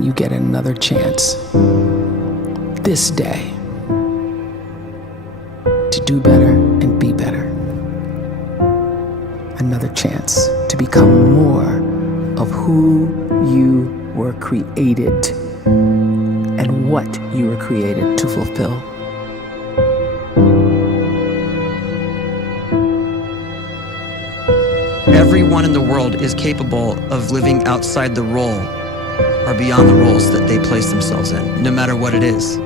and you get another chance this day to do better and be better. Another chance to become more of who you were created and what you were created to fulfill. Everyone in the world is capable of living outside the role or beyond the roles that they place themselves in, no matter what it is.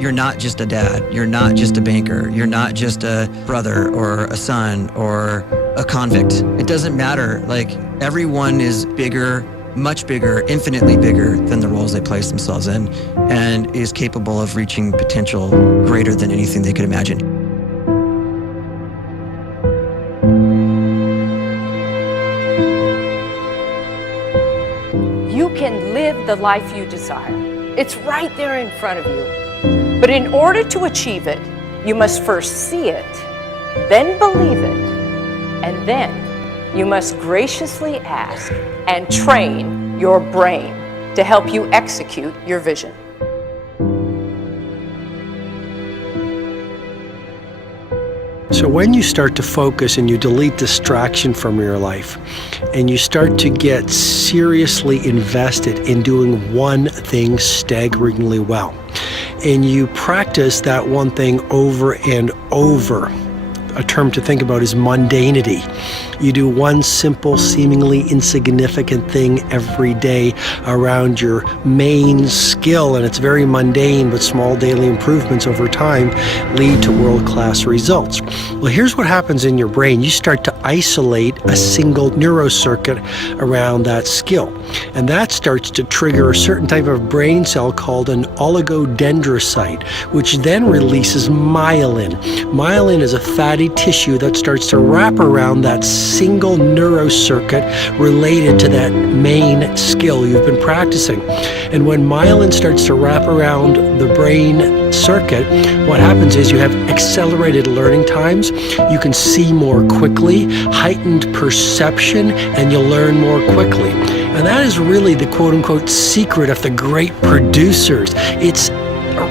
You're not just a dad, you're not just a banker, you're not just a brother or a son or a convict. It doesn't matter. Like, everyone is bigger, much bigger, infinitely bigger than the roles they place themselves in, and is capable of reaching potential greater than anything they could imagine. You can live the life you desire. It's right there in front of you. But in order to achieve it, you must first see it, then believe it, and then you must graciously ask and train your brain to help you execute your vision. So when you start to focus and you delete distraction from your life, and you start to get seriously invested in doing one thing staggeringly well, and you practice that one thing over and over, a term to think about is mundanity. You do one simple, seemingly insignificant thing every day around your main skill, and it's very mundane, but small daily improvements over time lead to world-class results. Well, here's what happens in your brain. You start to isolate a single neurocircuit around that skill, and that starts to trigger a certain type of brain cell called an oligodendrocyte, which then releases myelin. Myelin is a fatty tissue that starts to wrap around that single neurocircuit related to that main skill you've been practicing. And when myelin starts to wrap around the brain circuit, what happens is you have accelerated learning times, you can see more quickly, heightened perception, and you'll learn more quickly. And that is really the quote-unquote secret of the great producers. It's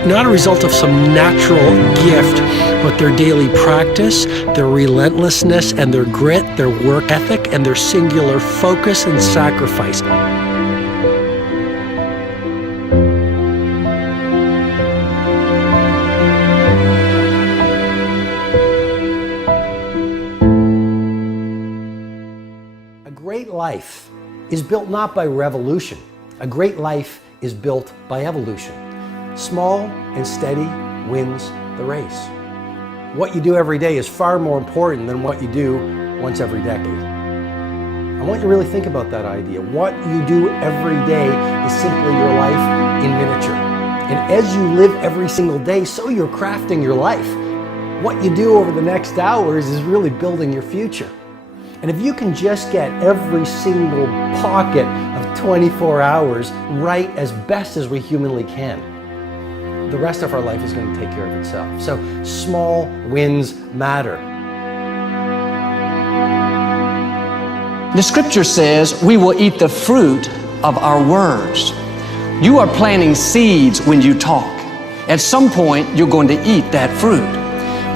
not a result of some natural gift, but their daily practice, their relentlessness and their grit, their work ethic, and their singular focus and sacrifice. A great life is built not by revolution. A great life is built by evolution. Small and steady wins the race. What you do every day is far more important than what you do once every decade. I want you to really think about that idea. What you do every day is simply your life in miniature. And as you live every single day, so you're crafting your life. What you do over the next hours is really building your future. And if you can just get every single pocket of 24 hours right as best as we humanly can, the rest of our life is going to take care of itself. So small wins matter. The scripture says we will eat the fruit of our words. You are planting seeds when you talk. At some point, you're going to eat that fruit.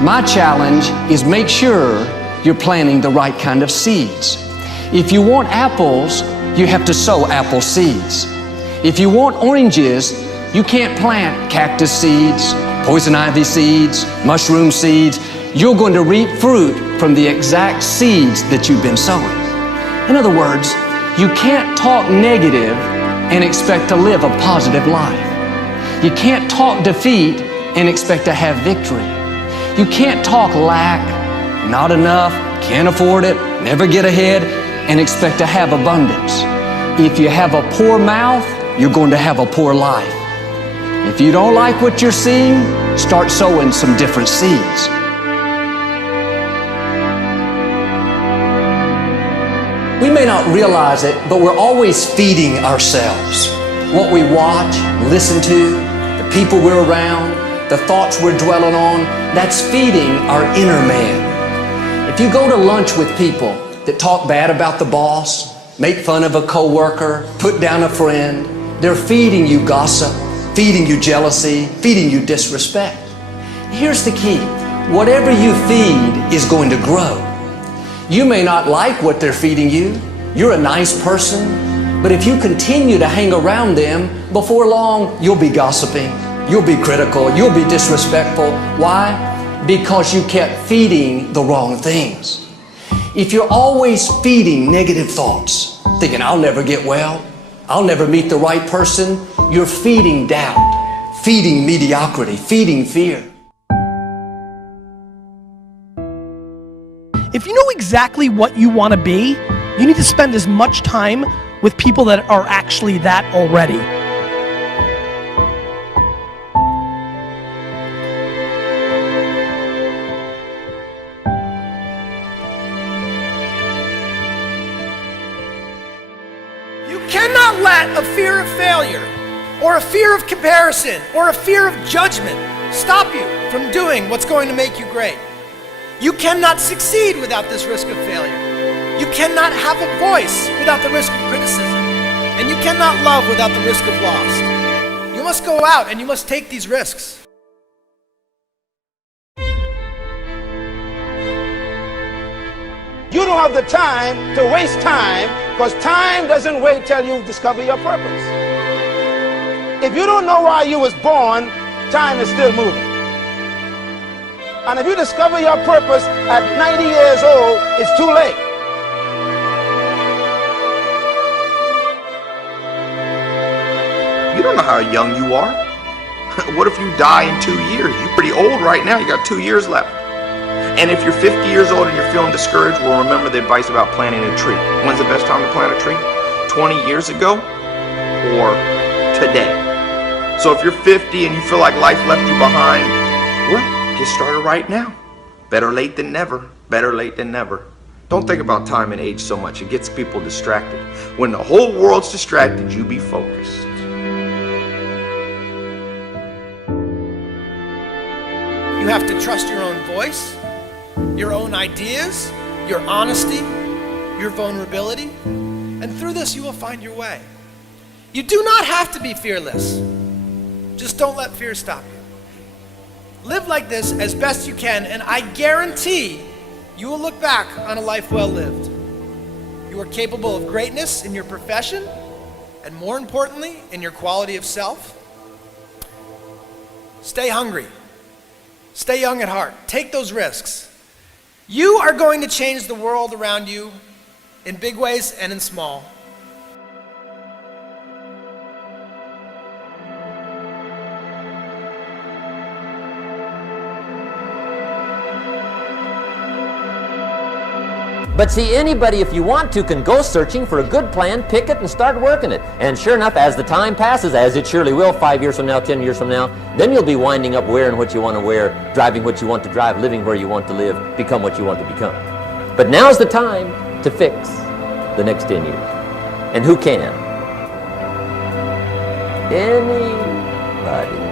My challenge is make sure you're planting the right kind of seeds. If you want apples, you have to sow apple seeds. If you want oranges, you can't plant cactus seeds, poison ivy seeds, mushroom seeds. You're going to reap fruit from the exact seeds that you've been sowing. In other words, you can't talk negative and expect to live a positive life. You can't talk defeat and expect to have victory. You can't talk lack, not enough, can't afford it, never get ahead, and expect to have abundance. If you have a poor mouth, you're going to have a poor life. If you don't like what you're seeing, start sowing some different seeds. We may not realize it, but we're always feeding ourselves. What we watch, listen to, the people we're around, the thoughts we're dwelling on, that's feeding our inner man. If you go to lunch with people that talk bad about the boss, make fun of a coworker, put down a friend, They're feeding you gossip, feeding you jealousy, feeding you disrespect. Here's the key. Whatever you feed is going to grow. You may not like what they're feeding you. You're a nice person, but if you continue to hang around them, before long, you'll be gossiping, you'll be critical, you'll be disrespectful. Why? Because you kept feeding the wrong things. If you're always feeding negative thoughts, thinking, I'll never get well, I'll never meet the right person, you're feeding doubt, feeding mediocrity, feeding fear. If you know exactly what you want to be, you need to spend as much time with people that are actually that already. You cannot let a fear of failure, or a fear of comparison, or a fear of judgment stop you from doing what's going to make you great. You cannot succeed without this risk of failure. You cannot have a voice without the risk of criticism. And you cannot love without the risk of loss. You must go out and you must take these risks. You don't have the time to waste time, because time doesn't wait till you discover your purpose. If you don't know why you was born, time is still moving. And if you discover your purpose at 90 years old, it's too late. You don't know how young you are. What if you die in 2 years? You're pretty old right now. You got 2 years left. And if you're 50 years old and you're feeling discouraged, well, remember the advice about planting a tree. When's the best time to plant a tree? 20 years ago or today? So if you're 50 and you feel like life left you behind, well, get started right now. Better late than never. Better late than never. Don't think about time and age so much. It gets people distracted. When the whole world's distracted, you be focused. You have to trust your own voice, your own ideas, your honesty, your vulnerability, and through this you will find your way. You do not have to be fearless. Just don't let fear stop you. Live like this as best you can, and I guarantee you will look back on a life well lived. You are capable of greatness in your profession, and more importantly, in your quality of self. Stay hungry. Stay young at heart. Take those risks. You are going to change the world around you in big ways and in small. But see, anybody, if you want to, can go searching for a good plan, pick it, and start working it. And sure enough, as the time passes, as it surely will, 5 years from now, 10 years from now, then you'll be winding up wearing what you want to wear, driving what you want to drive, living where you want to live, become what you want to become. But now's the time to fix the next 10 years. And who can? Anybody.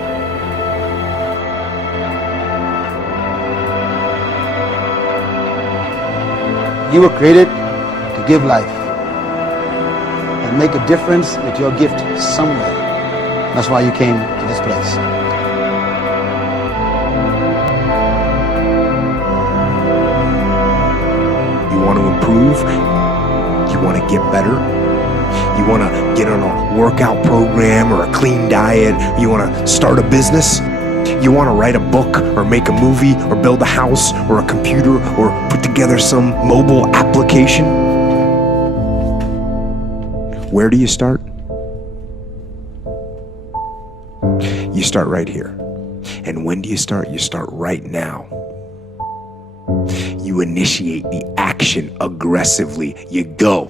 You were created to give life and make a difference with your gift somewhere. That's why you came to this place. You want to improve? You want to get better? You want to get on a workout program or a clean diet? You want to start a business? You want to write a book or make a movie or build a house or a computer or put together some mobile application? Where do you start? You start right here. And when do you start? You start right now. You initiate the action aggressively. You go.